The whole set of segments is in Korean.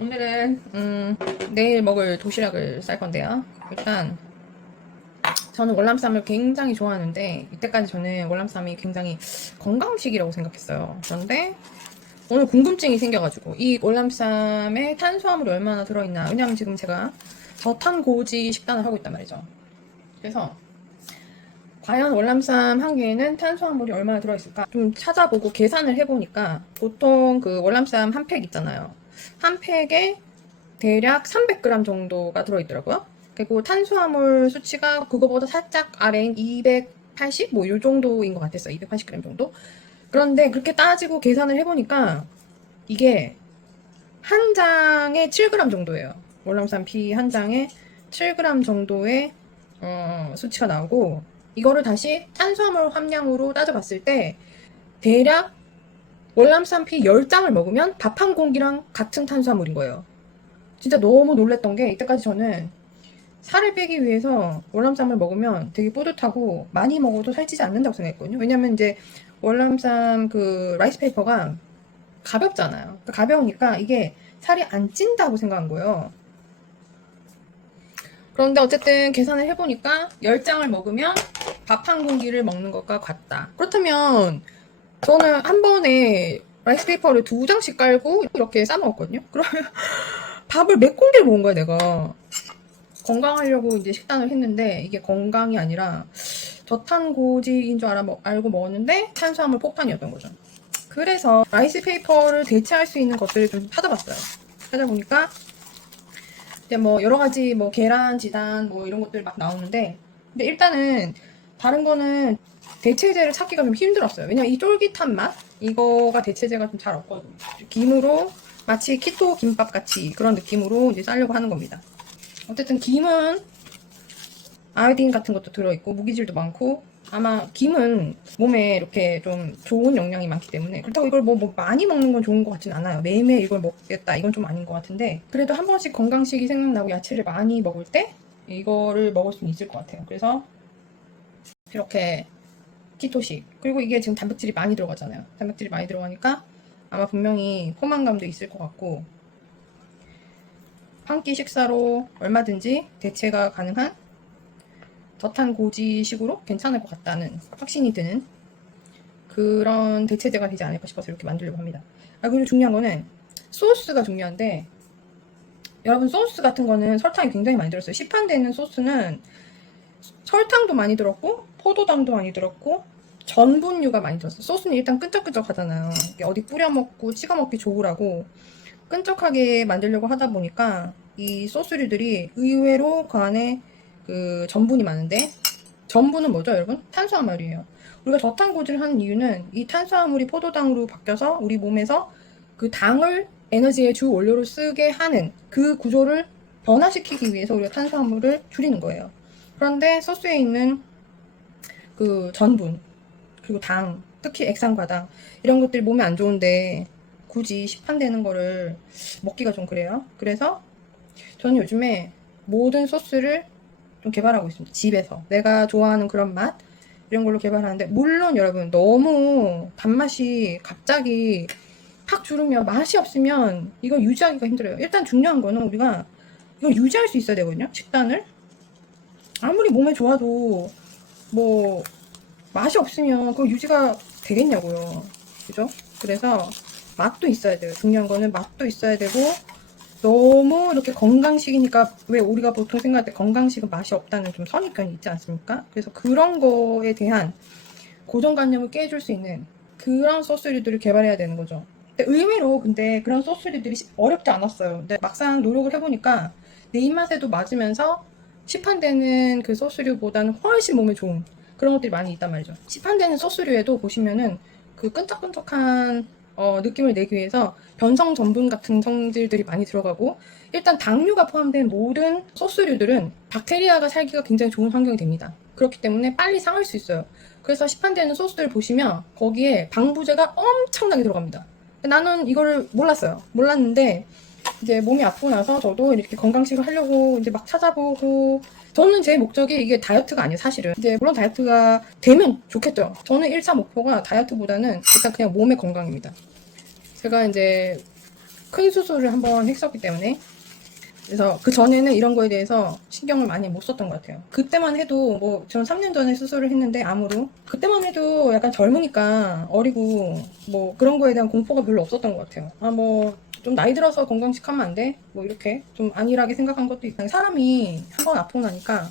오늘은 내일 먹을 도시락을 쌀 건데요. 일단 저는 월남쌈을 굉장히 좋아하는데 이때까지 저는 월남쌈이 굉장히 건강식이라고 생각했어요. 그런데 오늘 궁금증이 생겨가지고 이 월남쌈에 탄수화물이 얼마나 들어있나. 왜냐면 지금 제가 저탄고지 식단을 하고 있단 말이죠. 그래서 과연 월남쌈 한 개에는 탄수화물이 얼마나 들어있을까 좀 찾아보고 계산을 해보니까 보통 그 월남쌈 한 팩 있잖아요. 한 팩에 대략 300g 정도가 들어있더라고요. 그리고 탄수화물 수치가 그거보다 살짝 아래인 280? 뭐 이 정도인 것 같았어요. 280g 정도. 그런데 그렇게 따지고 계산을 해보니까 이게 한 장에 7g 정도예요. 월남쌈 피 한 장에 7g 정도의 수치가 나오고, 이거를 다시 탄수화물 함량으로 따져봤을 때 대략 월남쌈 피 10장을 먹으면 밥 한 공기랑 같은 탄수화물인 거예요. 진짜 너무 놀랬던 게, 이때까지 저는 살을 빼기 위해서 월남쌈을 먹으면 되게 뿌듯하고 많이 먹어도 살찌지 않는다고 생각했거든요. 왜냐면 이제 월남쌈 그 라이스페이퍼가 가볍잖아요. 그러니까 가벼우니까 이게 살이 안 찐다고 생각한 거예요. 그런데 어쨌든 계산을 해보니까 10장을 먹으면 밥 한 공기를 먹는 것과 같다. 그렇다면 저는 한 번에 라이스페이퍼를 2장씩 깔고 이렇게 싸먹었거든요. 그러면 밥을 몇 공기를 먹은 거야, 내가. 건강하려고 이제 식단을 했는데 이게 건강이 아니라 저탄고지인 줄 알고 먹었는데 탄수화물 폭탄이었던 거죠. 그래서 라이스페이퍼를 대체할 수 있는 것들을 좀 찾아봤어요. 찾아보니까 이제 뭐 여러 가지 뭐 계란, 지단 뭐 이런 것들 막 나오는데, 근데 일단은 다른 거는 대체제를 찾기가 좀 힘들었어요. 왜냐면 이 쫄깃한 맛, 이거가 대체제가 좀 잘 없거든요. 김으로 마치 키토 김밥 같이 그런 느낌으로 이제 싸려고 하는 겁니다. 어쨌든 김은 아요딘 같은 것도 들어있고 무기질도 많고, 아마 김은 몸에 이렇게 좀 좋은 영양이 많기 때문에, 그렇다고 이걸 뭐 많이 먹는 건 좋은 것 같진 않아요. 매일매일 이걸 먹겠다 이건 좀 아닌 것 같은데, 그래도 한 번씩 건강식이 생각나고 야채를 많이 먹을 때 이거를 먹을 수는 있을 것 같아요. 그래서 이렇게 키토식, 그리고 이게 지금 단백질이 많이 들어가잖아요. 단백질이 많이 들어가니까 아마 분명히 포만감도 있을 것 같고, 한 끼 식사로 얼마든지 대체가 가능한 저탄고지식으로 괜찮을 것 같다는 확신이 드는 그런 대체제가 되지 않을까 싶어서 이렇게 만들려고 합니다. 그리고 중요한 거는 소스가 중요한데, 여러분 소스 같은 거는 설탕이 굉장히 많이 들었어요. 시판되어 있는 소스는 설탕도 많이 들었고 포도당도 많이 들었고 전분류가 많이 들었어요. 소스는 일단 끈적끈적 하잖아요. 어디 뿌려 먹고 찍어 먹기 좋으라고 끈적하게 만들려고 하다 보니까 이 소스류들이 의외로 그 안에 그 전분이 많은데, 전분은 뭐죠, 여러분? 탄수화물이에요. 우리가 저탄고지를 하는 이유는 이 탄수화물이 포도당으로 바뀌어서 우리 몸에서 그 당을 에너지의 주 원료로 쓰게 하는 그 구조를 변화시키기 위해서 우리가 탄수화물을 줄이는 거예요. 그런데 소스에 있는 그 전분, 그리고 당, 특히 액상과당, 이런 것들이 몸에 안 좋은데 굳이 시판되는 거를 먹기가 좀 그래요. 그래서 저는 요즘에 모든 소스를 좀 개발하고 있습니다. 집에서 내가 좋아하는 그런 맛, 이런 걸로 개발하는데, 물론 여러분 너무 단맛이 갑자기 팍 줄으면 맛이 없으면 이걸 유지하기가 힘들어요. 일단 중요한 거는 우리가 이걸 유지할 수 있어야 되거든요. 식단을 아무리 몸에 좋아도 뭐 맛이 없으면 그거 유지가 되겠냐고요. 그죠? 그래서 맛도 있어야 돼요. 중요한 거는 맛도 있어야 되고, 너무 이렇게 건강식이니까 왜 우리가 보통 생각할 때 건강식은 맛이 없다는 좀 선입견이 있지 않습니까? 그래서 그런 거에 대한 고정관념을 깨줄 수 있는 그런 소스류들을 개발해야 되는 거죠. 근데 의외로 근데 그런 소스류들이 어렵지 않았어요. 근데 막상 노력을 해보니까 내 입맛에도 맞으면서 시판되는 그 소스류보다는 훨씬 몸에 좋은 그런 것들이 많이 있단 말이죠. 시판되는 소스류에도 보시면은 그 끈적끈적한 느낌을 내기 위해서 변성 전분 같은 성질들이 많이 들어가고, 일단 당류가 포함된 모든 소스류들은 박테리아가 살기가 굉장히 좋은 환경이 됩니다. 그렇기 때문에 빨리 상할 수 있어요. 그래서 시판되는 소스들을 보시면 거기에 방부제가 엄청나게 들어갑니다. 나는 이거를 몰랐어요. 몰랐는데 이제 몸이 아프고 나서 저도 이렇게 건강식을 하려고 이제 막 찾아보고, 저는 제 목적이 이게 다이어트가 아니에요, 사실은. 이제 물론 다이어트가 되면 좋겠죠. 저는 1차 목표가 다이어트보다는 일단 그냥 몸의 건강입니다. 제가 이제 큰 수술을 한번 했었기 때문에. 그래서 그 전에는 이런 거에 대해서 신경을 많이 못 썼던 것 같아요. 그때만 해도 뭐 전 3년 전에 수술을 했는데 암으로 그때만 해도 약간 젊으니까 어리고 뭐 그런 거에 대한 공포가 별로 없었던 것 같아요. 아 뭐 좀 나이 들어서 건강식 하면 안 돼? 뭐 이렇게 좀 안일하게 생각한 것도 있고 사람이 한번 아프고 나니까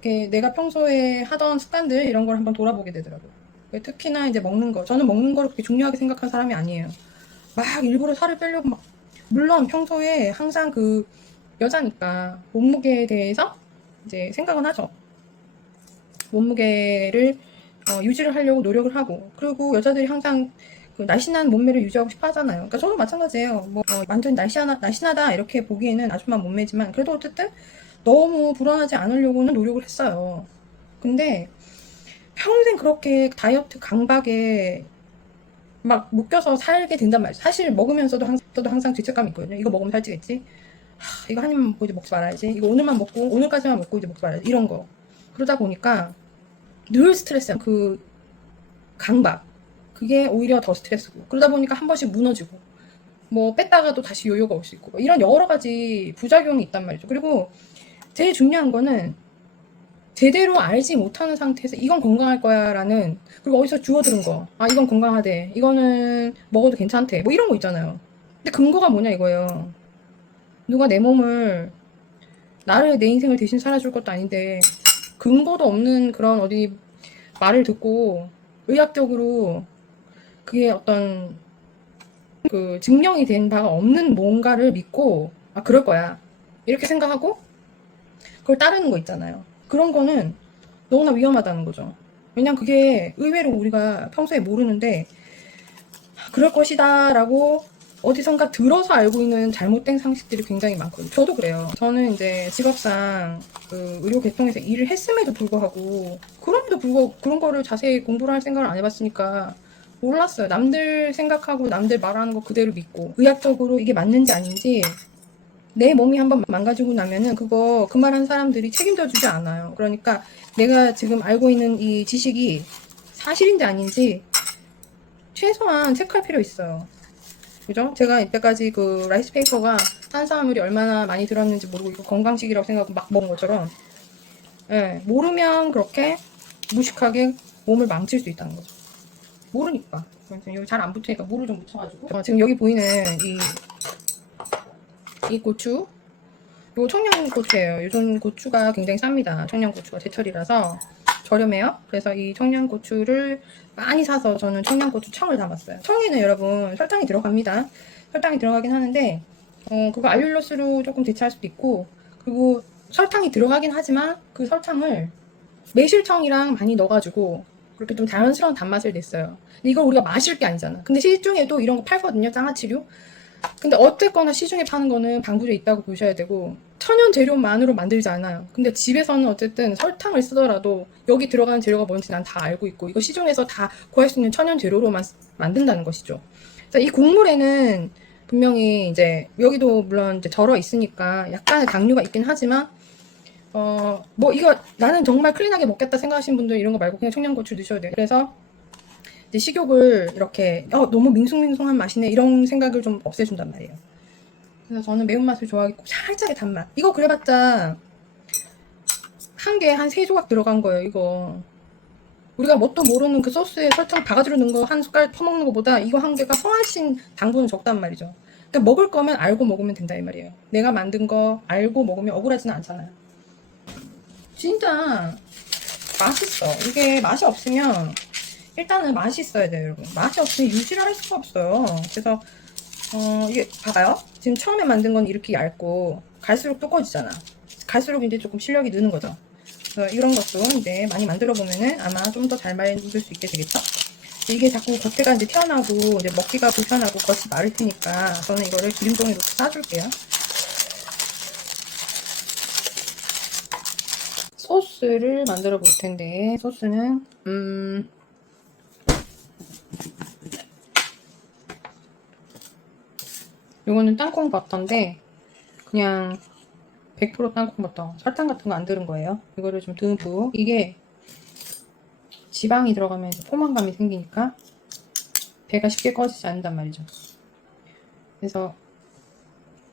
이렇게 내가 평소에 하던 습관들 이런 걸 한번 돌아보게 되더라고요. 특히나 이제 먹는 거 저는 먹는 거를 그렇게 중요하게 생각한 사람이 아니에요. 막 일부러 살을 빼려고 막 물론 평소에 항상 그 여자니까 몸무게에 대해서 이제 생각은 하죠. 몸무게를 유지를 하려고 노력을 하고 그리고 여자들이 항상 그 날씬한 몸매를 유지하고 싶어 하잖아요. 그러니까 저도 마찬가지예요. 뭐 완전 날씬하다 이렇게 보기에는 아줌마 몸매지만 그래도 어쨌든 너무 불안하지 않으려고는 노력을 했어요. 근데 평생 그렇게 다이어트 강박에 막 묶여서 살게 된단 말이죠. 사실 먹으면서도 저도 항상 죄책감이 있거든요. 이거 먹으면 살찌겠지? 이거 한 입만 먹고 이제 먹지 말아야지. 이거 오늘만 먹고 오늘까지만 먹고 이제 먹지 말아야지. 이런 거. 그러다 보니까 늘 스트레스야. 그 강박. 그게 오히려 더 스트레스고. 그러다 보니까 한 번씩 무너지고. 뭐 뺐다가도 다시 요요가 올 수 있고. 이런 여러 가지 부작용이 있단 말이죠. 그리고 제일 중요한 거는 제대로 알지 못하는 상태에서 이건 건강할 거야 라는 그리고 어디서 주워들은 거 이건 건강하대 이거는 먹어도 괜찮대 뭐 이런 거 있잖아요. 근데 근거가 뭐냐 이거예요. 누가 내 몸을 나를 내 인생을 대신 살아줄 것도 아닌데 근거도 없는 그런 어디 말을 듣고 의학적으로 그게 어떤 그 증명이 된 바가 없는 뭔가를 믿고 그럴 거야 이렇게 생각하고 그걸 따르는 거 있잖아요. 그런 거는 너무나 위험하다는 거죠. 왜냐면 그게 의외로 우리가 평소에 모르는데 그럴 것이다 라고 어디선가 들어서 알고 있는 잘못된 상식들이 굉장히 많거든요. 저도 그래요. 저는 이제 직업상 그 의료 계통에서 일을 했음에도 불구하고 그럼에도 불구하고 그런 거를 자세히 공부를 할 생각을 안 해봤으니까 몰랐어요. 남들 생각하고 남들 말하는 거 그대로 믿고 의학적으로 이게 맞는지 아닌지 내 몸이 한번 망가지고 나면은 그거 그 말 한 사람들이 책임져 주지 않아요. 그러니까 내가 지금 알고 있는 이 지식이 사실인지 아닌지 최소한 체크할 필요 있어요. 그죠? 제가 이때까지 그 라이스 페이퍼가 탄수화물이 얼마나 많이 들었는지 모르고 이거 건강식이라고 생각하고 막 먹은 것처럼 모르면 그렇게 무식하게 몸을 망칠 수 있다는 거죠. 모르니까. 여기 잘 안 붙으니까 물을 좀 묻혀가지고 지금 여기 보이는 이 고추 이거 청양고추예요. 요즘 고추가 굉장히 쌉니다. 청양고추가 제철이라서 저렴해요. 그래서 이 청양고추를 많이 사서 저는 청양고추 청을 담았어요. 청에는 여러분 설탕이 들어갑니다. 설탕이 들어가긴 하는데 그거 알룰로스로 조금 대체할 수도 있고 그리고 설탕이 들어가긴 하지만 그 설탕을 매실청이랑 많이 넣어가지고 그렇게 좀 자연스러운 단맛을 냈어요. 근데 이걸 우리가 마실 게 아니잖아. 근데 시중에도 이런 거 팔거든요. 장아찌류. 근데 어쨌거나 시중에 파는 거는 방부제 있다고 보셔야 되고 천연 재료만으로 만들지 않아요. 근데 집에서는 어쨌든 설탕을 쓰더라도 여기 들어가는 재료가 뭔지 난 다 알고 있고 이거 시중에서 다 구할 수 있는 천연 재료로만 만든다는 것이죠. 그래서 이 곡물에는 분명히 이제 여기도 물론 이제 절어 있으니까 약간의 당류가 있긴 하지만 뭐 이거 나는 정말 클린하게 먹겠다 생각하시는 분들 이런 거 말고 그냥 청양고추 넣으셔도 돼요. 그래서 식욕을 이렇게 너무 밍숭밍숭한 맛이네 이런 생각을 좀 없애준단 말이에요. 그래서 저는 매운맛을 좋아하고 살짝의 단맛 이거 그래봤자 한 개에 한 3조각 들어간 거예요. 이거 우리가 뭣도 모르는 그 소스에 설탕 바가지로 넣은 거 한 숟갈 퍼먹는 것보다 이거 한 개가 훨씬 당분은 적단 말이죠. 그러니까 먹을 거면 알고 먹으면 된다 이 말이에요. 내가 만든 거 알고 먹으면 억울하지는 않잖아요. 진짜 맛있어. 이게 맛이 없으면 일단은 맛이 있어야 돼요, 여러분. 맛이 없으면 유지를 할 수가 없어요. 그래서 이게 봐봐요. 지금 처음에 만든 건 이렇게 얇고 갈수록 두꺼워지잖아. 갈수록 이제 조금 실력이 느는 거죠. 그래서 이런 것도 이제 많이 만들어 보면은 아마 좀 더 잘 만들 수 있게 되겠죠. 이게 자꾸 겉에가 이제 튀어나오고 이제 먹기가 불편하고 겉이 마를 테니까 저는 이거를 기름종에 넣고 싸줄게요. 소스를 만들어 볼 텐데 소스는 요거는 땅콩 버터인데 그냥 100% 땅콩 버터 설탕 같은 거 안 들은 거예요. 이거를 좀 듬뿍 이게 지방이 들어가면 포만감이 생기니까 배가 쉽게 꺼지지 않는단 말이죠. 그래서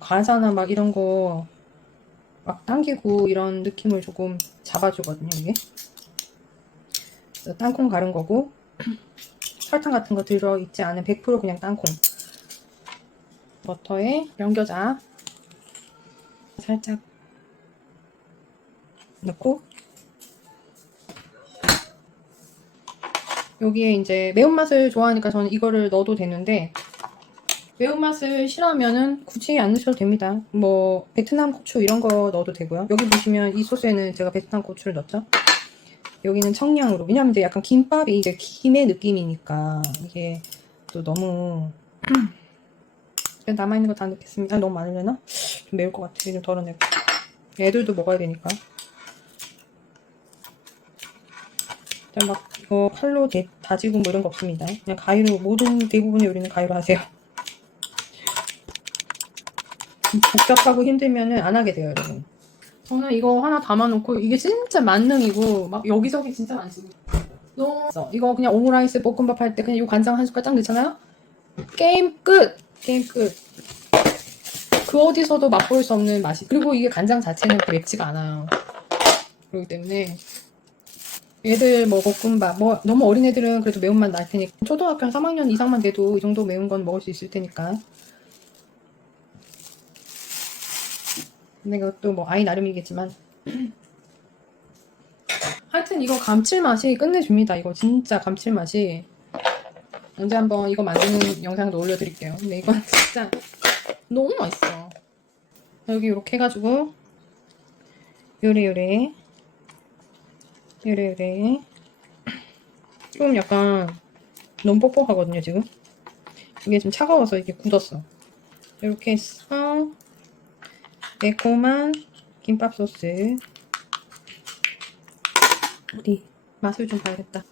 과자나 막 이런 거 막 당기고 이런 느낌을 조금 잡아주거든요, 이게. 그래서 땅콩 갈은 거고, 설탕 같은 거 들어있지 않은 100% 그냥 땅콩. 버터에 연겨자 살짝 넣고, 여기에 이제 매운맛을 좋아하니까 저는 이거를 넣어도 되는데, 매운맛을 싫어하면은 굳이 안 넣으셔도 됩니다. 뭐 베트남 고추 이런 거 넣어도 되고요. 여기 보시면 이 소스에는 제가 베트남 고추를 넣었죠. 여기는 청량으로. 왜냐면 이제 약간 김밥이 이제 김의 느낌이니까 이게 또 너무 남아있는 거 다 넣겠습니다. 너무 많으려나? 좀 매울 것 같아. 좀 덜어내고. 애들도 먹어야 되니까. 막 이거 칼로 다지고 뭐 이런 거 없습니다. 그냥 가위로, 모든 대부분의 요리는 가위로 하세요. 복잡하고 힘들면은 안 하게 돼요, 여러분. 저는 이거 하나 담아놓고, 이게 진짜 만능이고, 막 여기저기 진짜 많습니 너무 이거 그냥 오므라이스 볶음밥 할 때 그냥 이 간장 한 숟갈 딱 넣잖아요? 게임 끝! 게임 끝. 그 어디서도 맛볼 수 없는 맛이. 그리고 이게 간장 자체는 그렇게 맵지가 않아요. 그렇기 때문에 애들 뭐 볶음밥, 뭐 너무 어린 애들은 그래도 매운맛 날 테니까, 초등학교 한 3학년 이상만 돼도 이 정도 매운 건 먹을 수 있을 테니까. 근데 그것도 뭐 아이 나름이겠지만 하여튼 이거 감칠맛이 끝내줍니다. 이거 진짜 감칠맛이. 언제 한번 이거 만드는 영상도 올려드릴게요. 근데 이건 진짜 너무 맛있어. 여기 이렇게 해가지고 요래요래 좀 약간 너무 뻑뻑하거든요 지금. 이게 좀 차가워서 이게 굳었어. 이렇게 해서 매콤한 김밥 소스. 어디 맛을 좀 봐야겠다.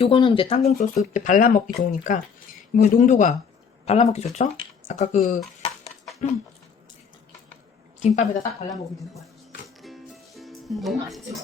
요거는 이제 땅콩 소스 발라 먹기 좋으니까, 뭐 농도가 발라 먹기 좋죠? 아까 그 김밥에다 딱 발라 먹으면 되는 거야. 너무 맛있지 뭐.